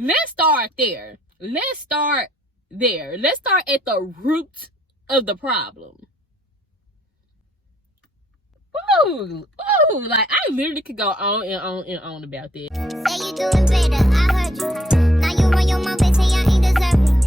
Let's start there. Let's start at the root of the problem. Ooh, like I literally could go on and on and on about that. Say you doing better, I heard you. Now you run your mouth and say I ain't deserving.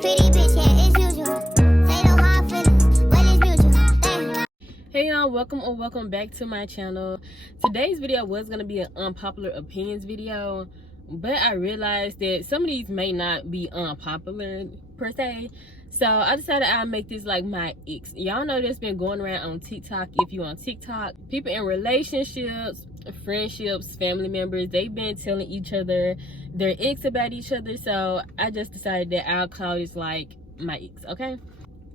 Pretty bitch, yeah, it's usual. Say no hard feelings, well it's mutual. Hey y'all, welcome back to my channel. Today's video was gonna be an unpopular opinions video, but I realized that some of these may not be unpopular per se. So I decided I'll make this like my icks. Y'all know that's been going around on TikTok. If you on TikTok, people in relationships, friendships, family members, they've been telling each other their icks about each other. So I just decided that I'll call this like my icks, okay?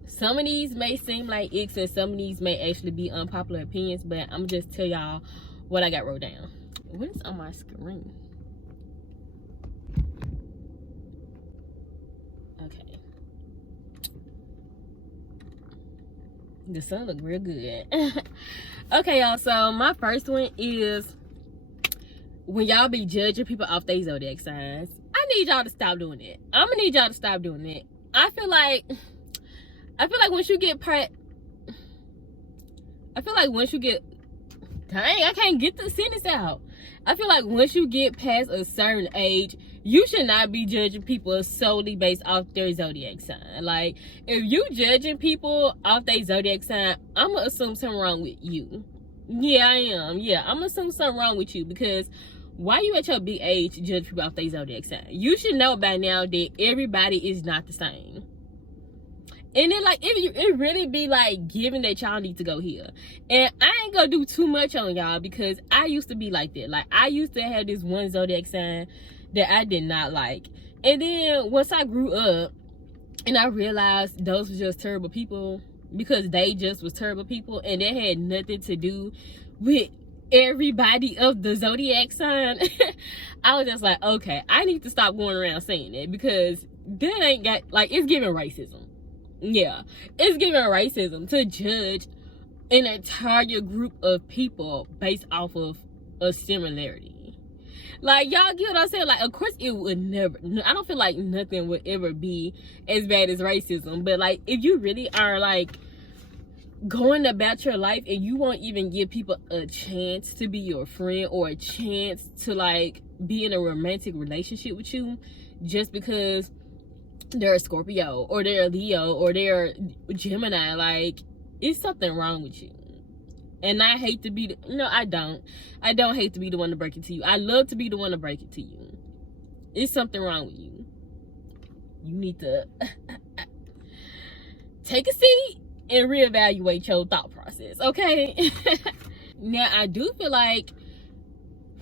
Some of these may seem like icks and some of these may actually be unpopular opinions, but I'm gonna just tell y'all what I got wrote down. What is on my screen? Okay. The sun look real good. Okay, y'all, so my first one is when y'all be judging people off their zodiac signs. I need y'all to stop doing it. I'm gonna need y'all to stop doing it. I feel like once you get dang, I can't get the sentence out. I feel like once you get past a certain age, you should not be judging people solely based off their zodiac sign. Like, if you judging people off their zodiac sign, I'm gonna assume something wrong with you. Yeah, I am. Yeah, I'm gonna assume something wrong with you, because why you at your big age judge people off their zodiac sign? You should know by now that everybody is not the same. And then, like, it really be, like, given that y'all need to go here. And I ain't gonna do too much on y'all, because I used to be like that. Like, I used to have this one zodiac sign that I did not like. And then, once I grew up, and I realized those were just terrible people, because they just was terrible people, and that had nothing to do with everybody of the zodiac sign, I was just like, okay, I need to stop going around saying that, because that ain't got, like, it's giving racism. Yeah, it's giving racism to judge an entire group of people based off of a similarity. Like, y'all get what I'm saying? Like, of course it would never, I don't feel like nothing would ever be as bad as racism, but like, if you really are like going about your life and you won't even give people a chance to be your friend or a chance to like be in a romantic relationship with you just because they're a Scorpio or they're a Leo or they're Gemini, like, it's something wrong with you. And I hate to be I don't hate to be the one to break it to you. I love to be the one to break it to you. It's something wrong with you. You need to take a seat and reevaluate your thought process, okay? Now, I do feel like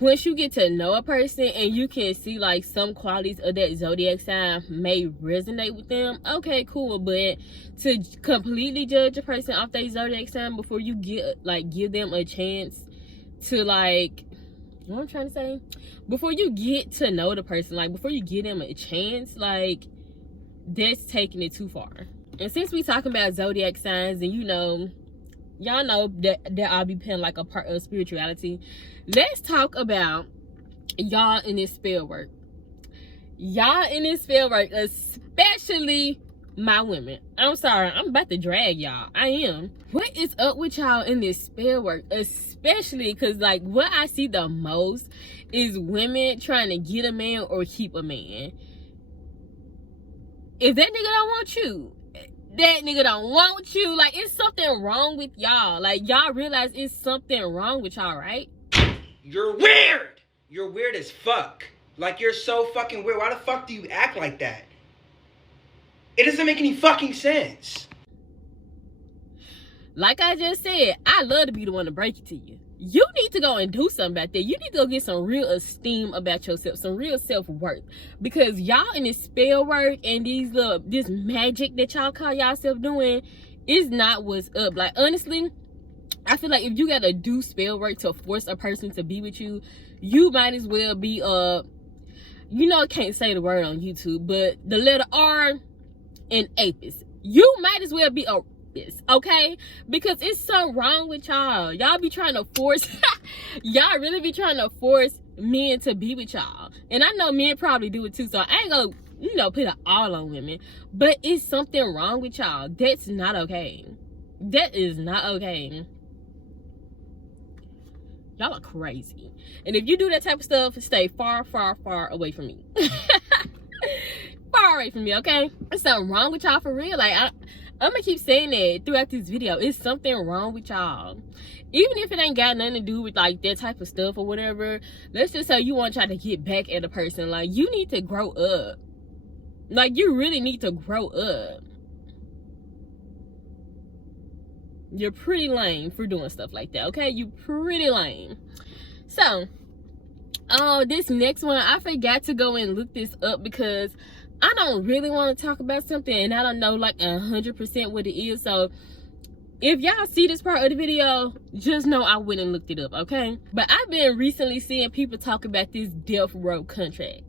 once you get to know a person and you can see like some qualities of that zodiac sign may resonate with them, okay, cool. But to completely judge a person off their zodiac sign before you give them a chance to, like, you know what I'm trying to say? Before you get to know the person, like before you give them a chance, like, that's taking it too far. And since we talking about zodiac signs, and y'all know that I'll be playing like a part of spirituality, let's talk about y'all in this spell work. Y'all in this spell work, especially my women. I'm sorry, I'm about to drag y'all. I am. What is up with y'all in this spell work? Especially because, like, what I see the most is women trying to get a man or keep a man. If that nigga don't want you, that nigga don't want you. Like, it's something wrong with y'all. Like, y'all realize it's something wrong with y'all, right? You're weird. You're weird as fuck. Like, you're so fucking weird. Why the fuck do you act like that? It doesn't make any fucking sense. Like I just said, I love to be the one to break it to you. You need to go and do something about that. You need to go get some real esteem about yourself, some real self-worth. Because y'all in this spell work and this magic that y'all call yourself doing is not what's up. Like, honestly, I feel like if you gotta do spell work to force a person to be with you, you might as well be I can't say the word on YouTube, but the letter R in apis. You might as well be a rapist, okay? Because it's something wrong with y'all. Y'all be trying to force y'all really be trying to force men to be with y'all. And I know men probably do it too, so I ain't gonna, you know, put it all on women. But it's something wrong with y'all. That's not okay. That is not okay. Y'all are crazy. And if you do that type of stuff, stay far, far, far away from me. Far away from me, okay? There's something wrong with y'all for real. Like, I'm gonna keep saying that throughout this video. It's something wrong with y'all. Even if it ain't got nothing to do with like that type of stuff or whatever, let's just say you want to try to get back at a person. Like, you need to grow up. Like, you really need to grow up. You're pretty lame for doing stuff like that, okay? You pretty lame. So, this next one, I forgot to go and look this up because I don't really want to talk about something and I don't know like 100% what it is. So, if y'all see this part of the video, just know I went and looked it up, okay? But I've been recently seeing people talk about this death row contract.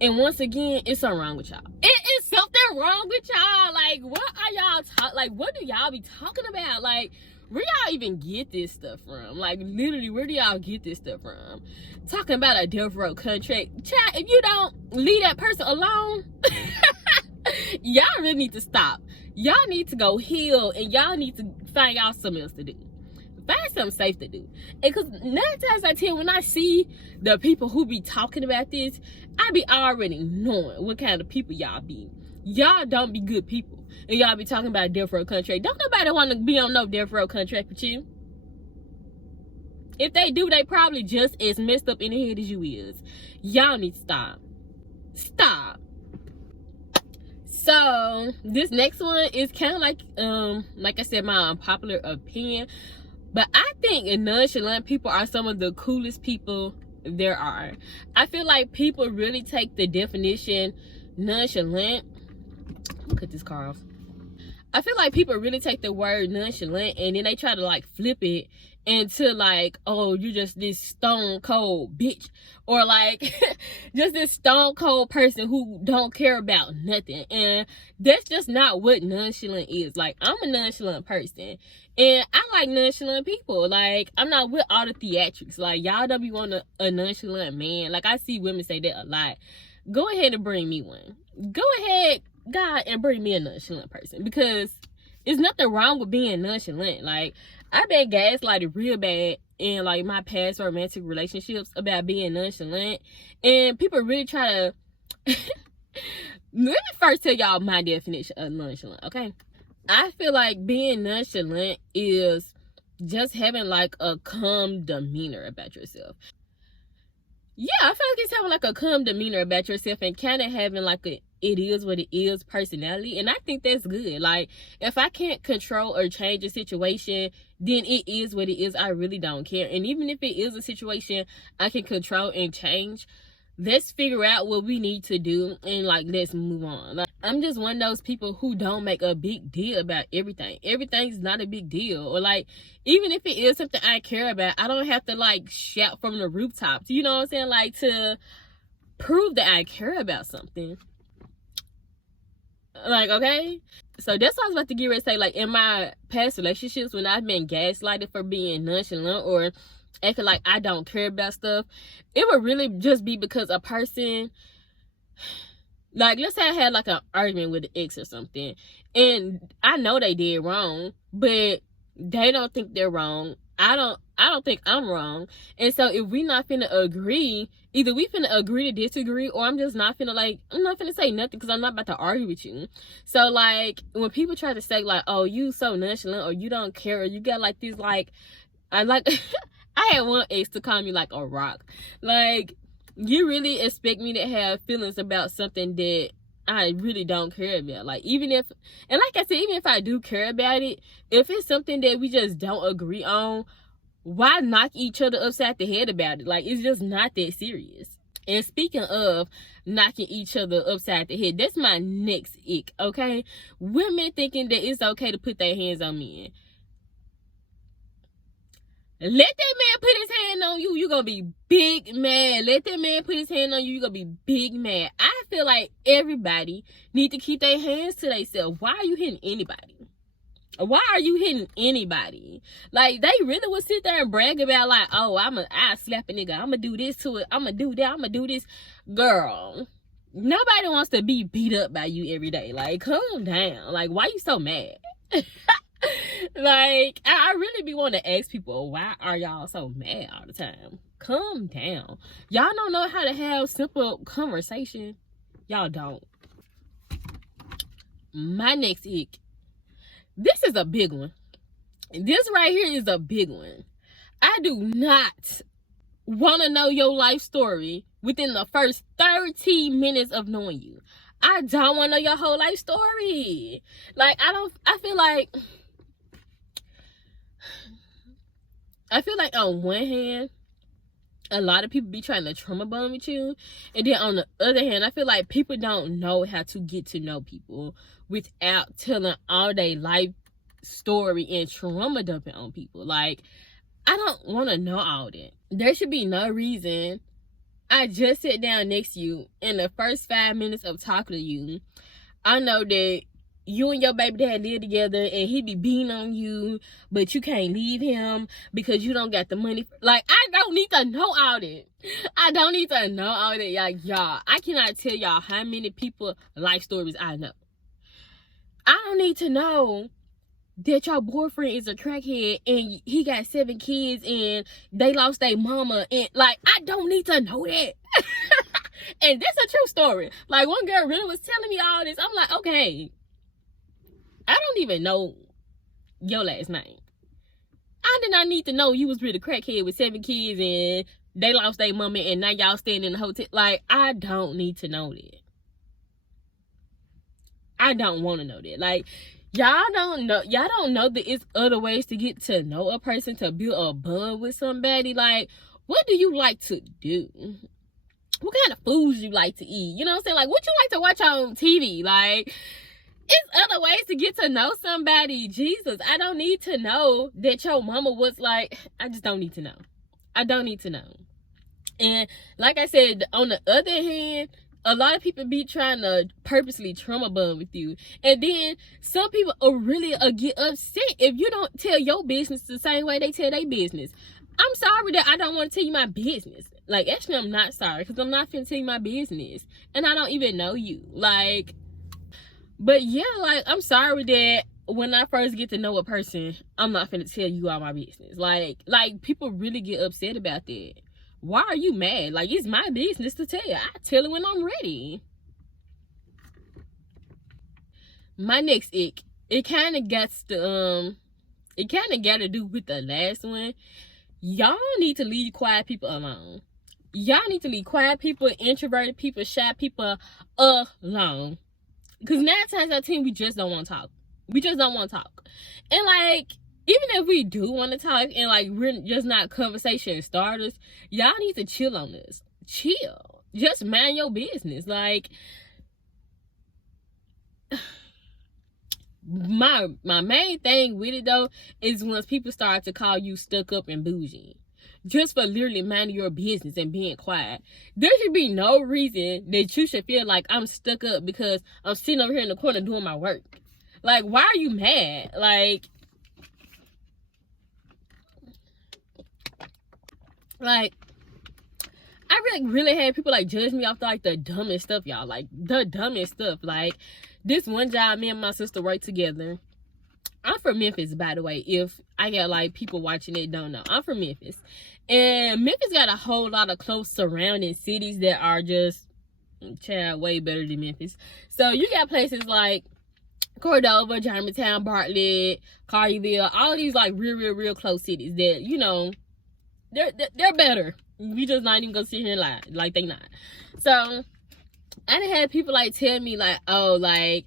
And once again, it's something wrong with y'all. It is something wrong with y'all. Like, what are y'all like, what do y'all be talking about? Like, where y'all even get this stuff from? Like, literally, where do y'all get this stuff from? Talking about a death row contract. Chat, if you don't leave that person alone, y'all really need to stop. Y'all need to go heal and y'all need to find y'all something else to do. Find something safe to do. And because 9 times out of 10, when I see the people who be talking about this, I be already knowing what kind of people y'all be. Y'all don't be good people. And y'all be talking about a death row contract. Don't nobody want to be on no death row contract with you. If they do, they probably just as messed up in the head as you is. Y'all need to stop. Stop. So, this next one is kind of like I said, my unpopular opinion. But I think nonchalant people are some of the coolest people there are. I feel like people really take the definition nonchalant. Cut this car off. I feel like people really take the word nonchalant and then they try to like flip it into like, oh, you're just this stone cold bitch, or like just this stone cold person who don't care about nothing. And that's just not what nonchalant is. Like, I'm a nonchalant person and I like nonchalant people. Like, I'm not with all the theatrics. Like, y'all don't be wanting a nonchalant man. Like, I see women say that a lot. Go ahead and bring me one. Go ahead, God, and bring me a nonchalant person, because there's nothing wrong with being nonchalant. Like, I've been gaslighted real bad in like my past romantic relationships about being nonchalant, and people really try to let me first tell y'all my definition of nonchalant, okay? I feel like being nonchalant is just having like a calm demeanor about yourself. Yeah, I feel like it's having like a calm demeanor about yourself and kind of having like a it is what it is personality. And I think that's good. Like, if I can't control or change a situation, then it is what it is. I really don't care. And even if it is a situation I can control and change, let's figure out what we need to do and like let's move on. Like, I'm just one of those people who don't make a big deal about everything. Everything's not a big deal. Or like, even if it is something I care about, I don't have to like shout from the rooftops, you know what I'm saying, like to prove that I care about something. Like, okay, so that's what I was about to get ready to say. Like, in my past relationships, when I've been gaslighted for being nonchalant or acting like I don't care about stuff, it would really just be because a person, like, let's say I had like an argument with an ex or something, and I know they did wrong, but they don't think they're wrong. I don't think I'm wrong. And so if we not finna agree, either we finna agree to disagree, or I'm just not finna I'm not finna say nothing because I'm not about to argue with you. So like, when people try to say like, oh, you so nonchalant, or you don't care, or you got like this, like, I had one ex to call me like a rock. Like, you really expect me to have feelings about something that I really don't care about. Like, even if, and like I said, even if I do care about it, if it's something that we just don't agree on, why knock each other upside the head about it? Like, it's just not that serious. And speaking of knocking each other upside the head, that's my next ick, okay? Women thinking that it's okay to put their hands on men. Let that man put his hand on you, you're gonna be big mad. Let that man put his hand on you, you're gonna be big mad. I feel like everybody need to keep their hands to themselves. Why are you hitting anybody? Why are you hitting anybody? Like, they really would sit there and brag about, like, oh, I slap a nigga. I'ma do this to it. I'ma do that. I'ma do this. Girl, nobody wants to be beat up by you every day. Like, calm down. Like, why you so mad? Like, I really be wanting to ask people, why are y'all so mad all the time? Calm down. Y'all don't know how to have simple conversation. Y'all don't. My next ick. This is a big one. This right here is a big one. I do not want to know your life story within the first 30 minutes of knowing you. I don't want to know your whole life story. Like, I feel like on one hand, a lot of people be trying to trauma bond with you. And then on the other hand, I feel like people don't know how to get to know people without telling all their life story and trauma dumping on people. Like, I don't want to know all that. There should be no reason I just sit down next to you in the first 5 minutes of talking to you. I know that you and your baby dad live together and he be beating on you, but you can't leave him because you don't got the money. Like, I don't need to know all that. I don't need to know all that. Y'all, I cannot tell y'all how many people life stories I know. I don't need to know that your boyfriend is a crackhead and he got 7 kids and they lost their mama, and like, I don't need to know that. And this is a true story. Like, one girl really was telling me all this. I'm like, okay, I don't even know your last name. I did not need to know you was really a crackhead with 7 kids and they lost their mama and now y'all staying in the hotel. Like, I don't need to know that. I don't want to know that. Like, y'all don't know that it's other ways to get to know a person, to build a bond with somebody. Like, what do you like to do? What kind of foods you like to eat? You know what I'm saying? Like, what you like to watch on TV? Like, it's other ways to get to know somebody. Jesus, I don't need to know that your mama was like, I just don't need to know. I don't need to know. And like I said, on the other hand, a lot of people be trying to purposely trauma bond with you. And then some people are really get upset if you don't tell your business the same way they tell their business. I'm sorry that I don't want to tell you my business. Like, actually, I'm not sorry, because I'm not finna tell you my business. And I don't even know you. Like, but yeah, like, I'm sorry that when I first get to know a person, I'm not finna tell you all my business. Like people really get upset about that. Why are you mad? Like, it's my business to tell you. I tell it when I'm ready. My next ick, it kind of got to do with the last one. Y'all need to leave quiet people alone. Y'all need to leave quiet people, introverted people, shy people alone. Because 9 times out of 10, we just don't want to talk. We just don't want to talk. And like, even if we do want to talk and like we're just not conversation starters, y'all need to chill on this. Chill. Just mind your business. Like, my main thing with it though is once people start to call you stuck up and bougie just for literally minding your business and being quiet. There should be no reason that you should feel like I'm stuck up because I'm sitting over here in the corner doing my work. Like, why are you mad? Like, I really had people like judge me off like the dumbest stuff, y'all. Like, the dumbest stuff. Like, this one job, me and my sister worked together. I'm from Memphis, by the way. If I got like people watching it don't know, I'm from Memphis, and Memphis got a whole lot of close surrounding cities that are just way better than Memphis. So you got places like Cordova, Germantown, Bartlett, Collierville, all these like real close cities that, you know, they're better. We just not even gonna sit here and lie like they not. So I done had people like tell me like, oh, like,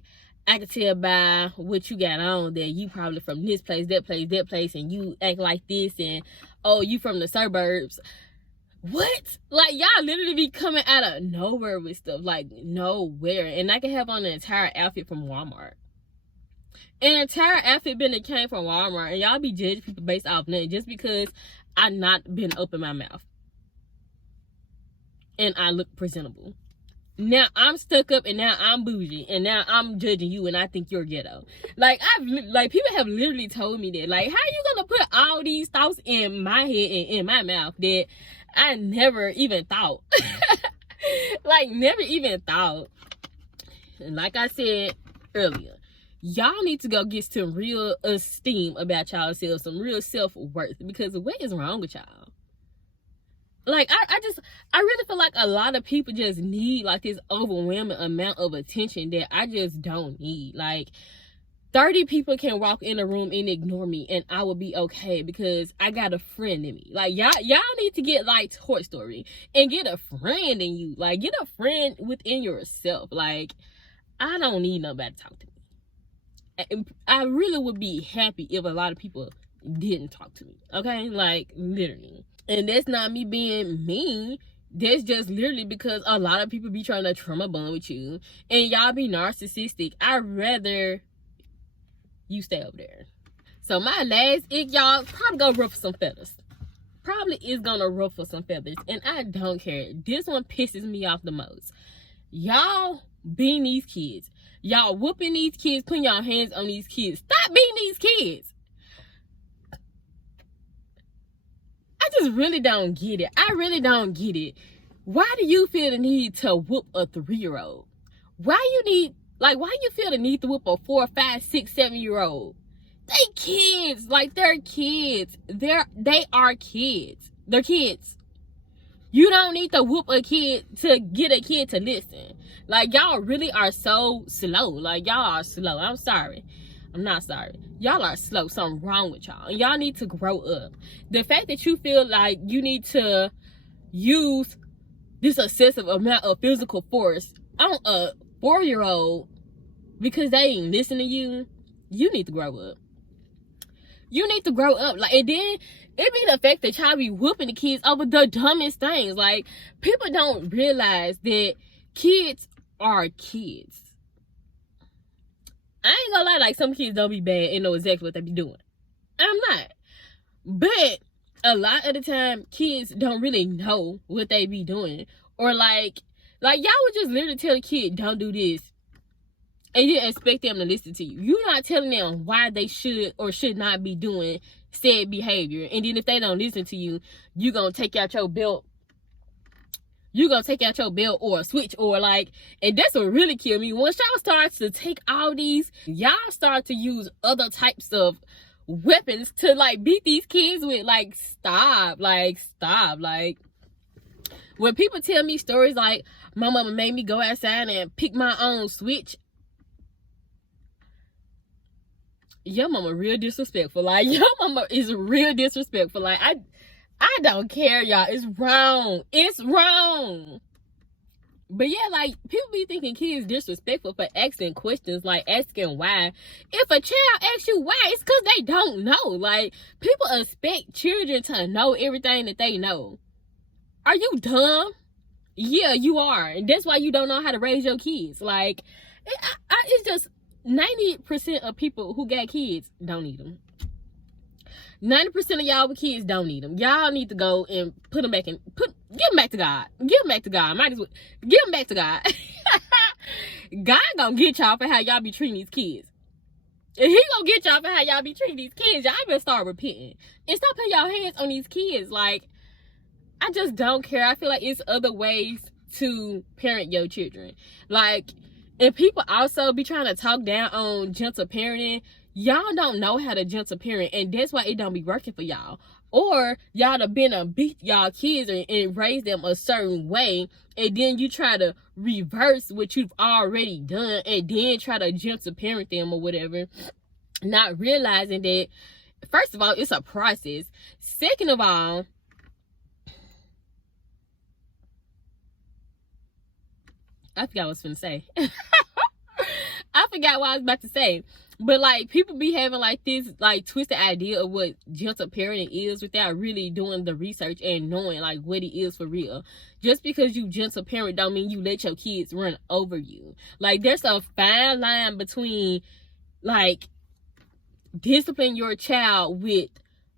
I can tell by what you got on that you probably from this place, that place, and you act like this, and oh, you from the suburbs. What? Like, y'all literally be coming out of nowhere with stuff, like nowhere. And I can have on an entire outfit from Walmart. An entire outfit came from Walmart, and y'all be judging people based off nothing just because I not been open my mouth and I look presentable. now I'm stuck up and now I'm bougie and now I'm judging you and I think you're ghetto. Like people have literally told me that. Like, how you gonna put all these thoughts in my head and in my mouth that I never even thought? Like, never even thought. And like I said earlier, y'all need to go get some real esteem about y'allselves, some real self-worth, because what is wrong with y'all? Like, I really feel like a lot of people just need like this overwhelming amount of attention that I just don't need. Like, 30 people can walk in a room and ignore me and I will be okay because I got a friend in me. Like, y'all need to get like Toy Story and get a friend in you. Like, get a friend within yourself. Like, I don't need nobody to talk to me. I really would be happy if a lot of people didn't talk to me. Okay? Like, literally. And that's not me being mean. That's just literally because a lot of people be trying to trim a bond with you and y'all be narcissistic. I'd rather you stay over there. So my last ick, y'all, probably gonna ruffle some feathers. Probably is gonna ruffle some feathers. And I don't care. This one pisses me off the most. Y'all beating these kids. Y'all whooping these kids, putting y'all hands on these kids. Stop beating these kids. I just really don't get it. I really don't get it. Why do you feel the need to whoop a 3-year-old? Why you feel the need to whoop a 4, 5, 6, 7-year-old? They kids. Like, they're kids. They are kids. They're kids. You don't need to whoop a kid to get a kid to listen. Like, y'all really are so slow. Like, y'all are slow. I'm sorry. I'm not sorry. Y'all are slow. Something wrong with y'all. And y'all need to grow up. The fact that you feel like you need to use this excessive amount of physical force on a 4-year-old because they ain't listen to you, you need to grow up. You need to grow up. Like, and then it be the fact that y'all be whooping the kids over the dumbest things. Like, people don't realize that kids are kids. I ain't gonna lie, like, some kids don't be bad and know exactly what they be doing. I'm not. But a lot of the time, kids don't really know what they be doing. Or like y'all would just literally tell a kid, don't do this. And you expect them to listen to you. You're not telling them why they should or should not be doing said behavior. And then if they don't listen to you, you're gonna take out your belt. You're gonna take out your belt or a switch or like, and that's what really killed me. Once y'all start to take all these, y'all start to use other types of weapons to like beat these kids with. Like, stop. Like, when people tell me stories like, my mama made me go outside and pick my own switch. Your mama real disrespectful. Like, your mama is real disrespectful. Like, I don't care, y'all. It's wrong. It's wrong. But yeah, like, people be thinking kids disrespectful for asking questions, like asking why. If a child asks you why, it's because they don't know. Like, people expect children to know everything that they know. Are you dumb? Yeah, you are. And that's why you don't know how to raise your kids. Like, it's just 90% of people who got kids don't need them. 90% of y'all with kids don't need them. Y'all need to go and put them back in. Give them back to God. Give them back to God. Might as well give them back to God. God gonna get y'all for how y'all be treating these kids. And he gonna get y'all for how y'all be treating these kids. Y'all better start repenting and stop putting y'all hands on these kids. Like, I just don't care. I feel like it's other ways to parent your children. Like, and people also be trying to talk down on gentle parenting. Y'all don't know how to gentle parent, and that's why it don't be working for y'all. Or y'all have been to beat y'all kids and raise them a certain way, and then you try to reverse what you've already done and then try to gentle parent them or whatever, not realizing that, first of all, it's a process. Second of all, I forgot what I was finna say. I forgot what I was about to say. But like, people be having like this like twisted idea of what gentle parenting is without really doing the research and knowing like what it is for real. Just because you gentle parent don't mean you let your kids run over you. Like, there's a fine line between like discipline your child with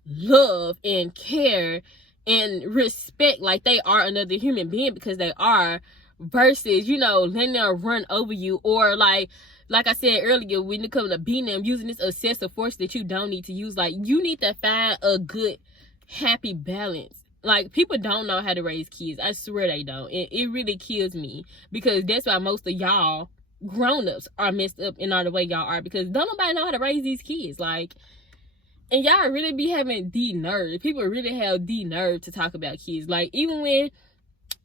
love and care and respect, like they are another human being, because they are, versus, you know, letting them run over you, or like I said earlier, when it comes to beating them, using this excessive force that you don't need to use. Like, you need to find a good, happy balance. Like, people don't know how to raise kids. I swear they don't. It really kills me, because that's why most of y'all grown-ups are messed up in all the way y'all are, because don't nobody know how to raise these kids. Like, and y'all really be having the nerve. People really have the nerve to talk about kids. Like, even when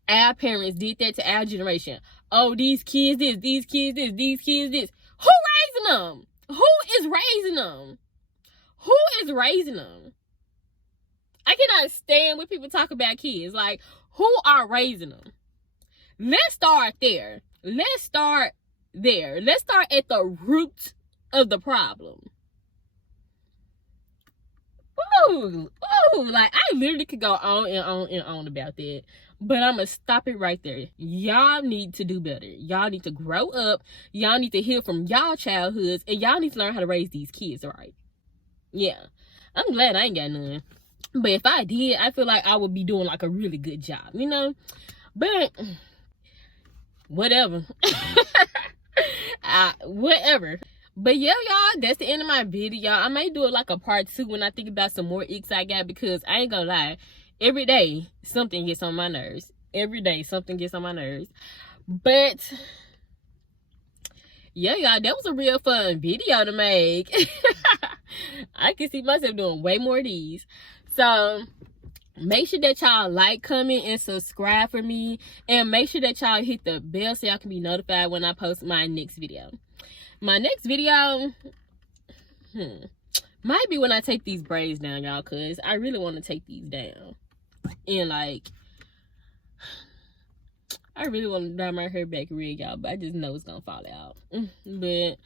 our parents did that to our generation. Oh, these kids this, these kids this, these kids this. Who raising them? Who is raising them? Who is raising them? I cannot stand when people talk about kids. Like, who are raising them? Let's start there. Let's start there. Let's start at the root of the problem. Ooh, like, I literally could go on and on and on about that. But I'm going to stop it right there. Y'all need to do better. Y'all need to grow up. Y'all need to heal from y'all childhoods. And y'all need to learn how to raise these kids right. Yeah. I'm glad I ain't got none. But if I did, I feel like I would be doing like a really good job, you know? But whatever. Whatever. But yeah, y'all, that's the end of my video. I may do it like a part 2 when I think about some more icks I got, because I ain't gonna lie, every day something gets on my nerves. Every day something gets on my nerves. But yeah, y'all, that was a real fun video to make. I can see myself doing way more of these. So make sure that y'all like, comment, and subscribe for me. And make sure that y'all hit the bell so y'all can be notified when I post my next video. My next video might be when I take these braids down, y'all, because I really want to take these down. And, like, I really want to dye my hair back red, y'all, but I just know it's going to fall out. But,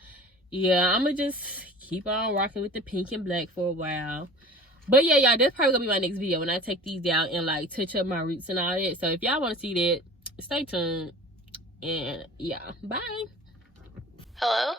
yeah, I'm going to just keep on rocking with the pink and black for a while. But, yeah, y'all, that's probably going to be my next video when I take these down and, like, touch up my roots and all that. So, if y'all want to see that, stay tuned. And, yeah, bye. Hello?